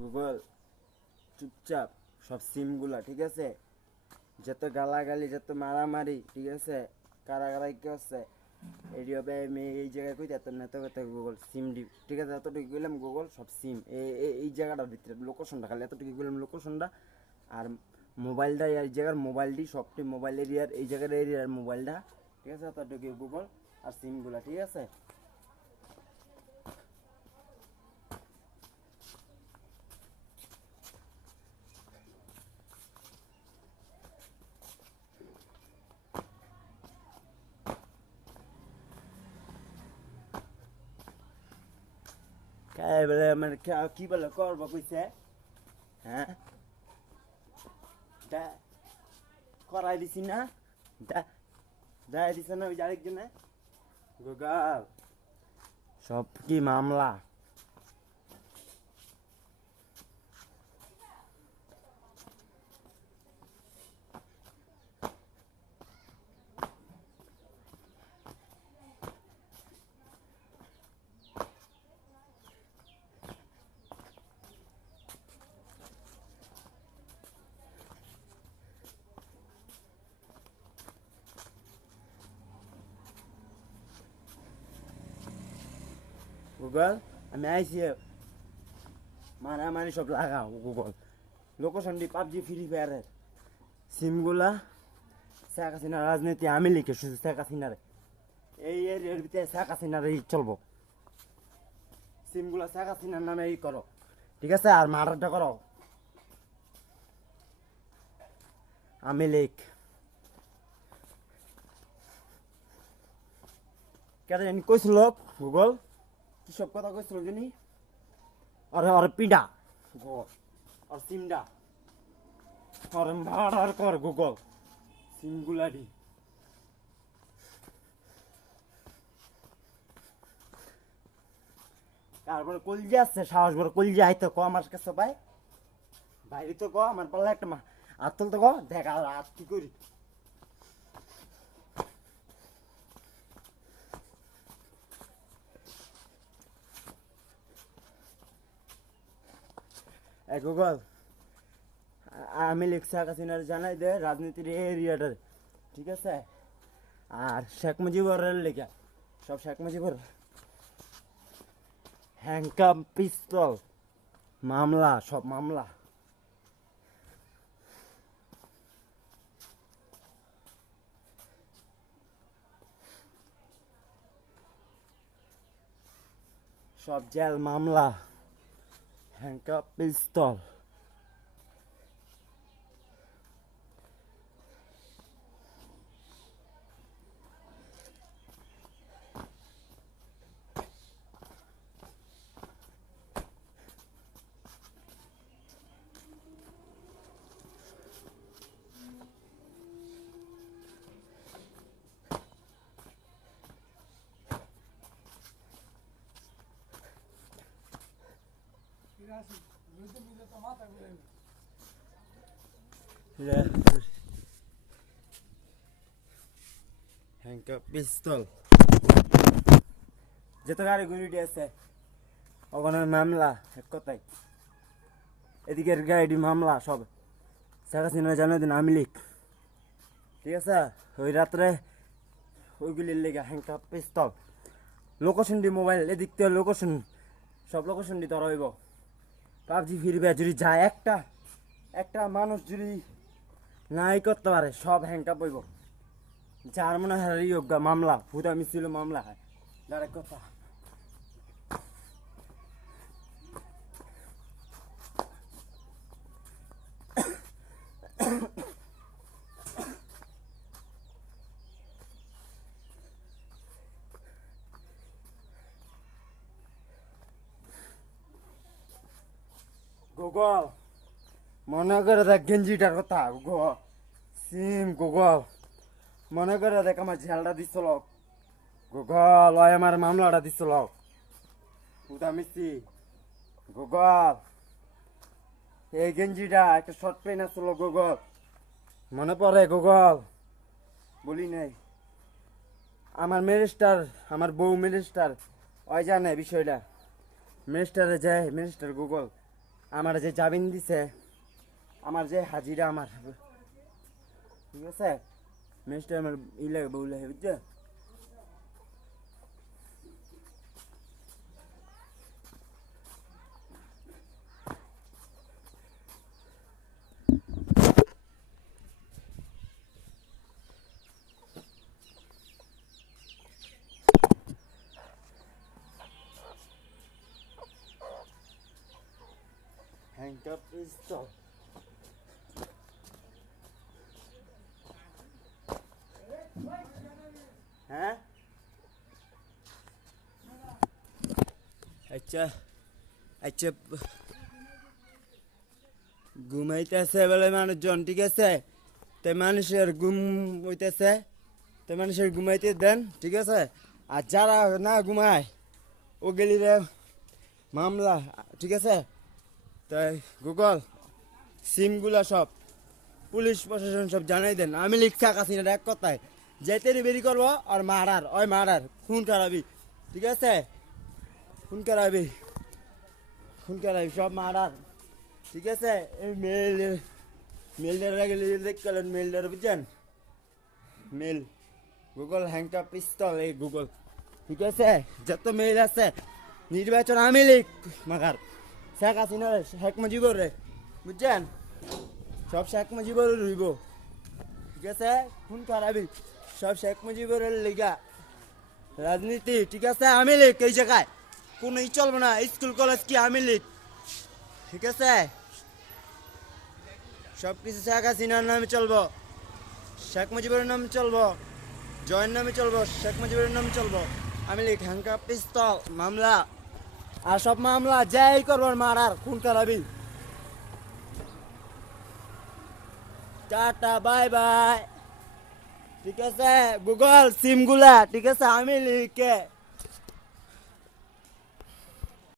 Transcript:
Google চুপচাপ সব সিমগুলা, ঠিক আছে? যত গালাগালি, যত মারামারি, ঠিক আছে, কারাগারাই কি হচ্ছে এটি হবে আমি এই জায়গায় কই এত না, তো কথা গুগল সিম ডি, ঠিক আছে? এতটুকু গেলাম গুগল সব সিম এই জায়গাটার ভিতরে লোকেশনটা, খালি এতটুকু গেলাম লোকেশনটা। আর মোবাইলটা এই জায়গার মোবাইলটি সবটি মোবাইল এরিয়ার এই জায়গার এরিয়ার মোবাইলটা, ঠিক আছে? এতটুকু গুগল আর সিমগুলা, ঠিক আছে? বলে আমার কি বলে করবো কইছে? হ্যাঁ, করাই দিছি না, দেয় দিছে না ওই যে আরেকজনে গুগল। সব কি মামলা? গুগল আমি আইসি, মারামারি সব লাগাও গুগল। লোকেশন দি পাবজি ফ্রি ফায়ারের সিমগুলা শেখ হাসিনা রাজনীতি আমি লিখে শুধু শেখ হাসিনারে এই এর ভিতরে শেখ হাসিনার এই চলবো। সিমগুলা শেখ হাসিনার নামে এই করো, ঠিক আছে? আর মার্ডারটা করো আমি লিখ। কেন জানি কইছিল গুগল, কি সব কথা কইছিল জানি? আরে আরে পিডা গুগল আর সিমডা আর মার্ডার কর গুগল সিমগুলা দি। তারপরে কলজি আসছে সাহস বড়, কলজি আইতো ক আমার কাছে ভাই, বাইরে তো ক আমার পাল্লা একটা মা আতল তো ক দেখ আর হাত কি করি। গুগল আমি লিখছি হাসিনার জানাই দে রাজনীতির এরিয়াটার, ঠিক আছে? আর শেখ মুজিবুরের লেখা সব শেখ মুজিবুর হ্যাংকাম পিস্তল মামলা, সব মামলা। সব জেল মামলা, হ্যাংকাম পিস্তল। হ্যাংকাম পিস্তল যেত গাড়ি ঘুরিটি আছে ওখানে মামলা, এক কথাই এদিকের গাড়ি মামলা সব শেখ হাসিনা জানো দিন আমি লিখ, ঠিক আছে? ওই রাত্রে ওইগুলির লেগে হ্যাংকাম পিস্তল লোকেশন দি মোবাইল এদিক থেকে লোকেশন সব লোকেশন দি ধরা হইব। পাবজি ফ্রি ফায়ার যদি যায় একটা একটা মানুষ যদি নাই করতে পারে সব হ্যাংকাপ হইব। যার মনে হয় যোগ্যা মামলা ভূতা মিছিল মামলা হয় ডাইরেক্ট কথা। গুগল মনে করে দেখ গেঞ্জিটার কথা গুগল সিম গুগল মনে করে দেখ আমার ঝালটা দিছিল গুগল, ওই আমার মামলাটা দিছিল ভূতা মিছি গুগল। এই গেঞ্জিটা একটা শর্ট পেন আসছিল গুগল, মনে পড়ে গুগল? বলি নাই আমার মিনিস্টার, আমার বউ মিনিস্টার ওই জানে বিষয়টা, মিনিস্টারে যায় মিনিস্টার গুগল আমার যে জামিন দিছে, আমার যে হাজিরা আমার, ঠিক আছে, মেসটা আমার ই লাগে বউ লাগে, বুঝছো? Handcuff pistol. হ্যাঁ আচ্ছা আচ্ছা, ঘুমাইতেছে বলে মানুষজন, ঠিক আছে, তাই মানুষের ঘুম হইতেছে, তাই মানুষের ঘুমাইতে দেন, ঠিক আছে। আর যারা না ঘুমায় ও গেলি রে মামলা, ঠিক আছে। তাই গুগল সিমগুলা সব পুলিশ প্রশাসন সব জানাই দেন। আমি লিখা কাছি না এক কথায়, যেতে বেরি করবো আর মারার, ওই মারার খুন খারাপি, ঠিক আছে, খুন খারাপি, খুন খারাপি সব মারার, ঠিক আছে। এই মেলটার আগে দেখলেন, মেলটার বুঝছেন, মেল গুগল হ্যাংকাপ পিস্তল, এই গুগল, ঠিক আছে। যত মেল আছে নির্বাচন আমি লিখ মাগার শেখ হাসিনা শেখ মুজিবর রে, বুঝছেন, সব শেখ মুজিবর রইব, ঠিক আছে। খুন খারাপি সব শেখ মুজিবরের লিগা রাজনীতি, ঠিক আছে। আমি লিখ এই জায়গায় কোনো ই চলবো না, স্কুল কলেজ কি আমি লিখ, ঠিক আছে। সব কিছু শেখ হাসিনার নামে চলবো, শেখ মুজিবুরের নামে চলবো, জয়ের নামে চলবো, শেখ মুজিবুরের নামে চলবো। আমি লিখ হ্যাংকাপ পিস্তল মামলা, আর সব মামলা যাই করবো মারার খুন খারাপি। টাটা বাই বাই, ঠিক আছে। গুগল সিমগুলা, ঠিক আছে, আমি লিখে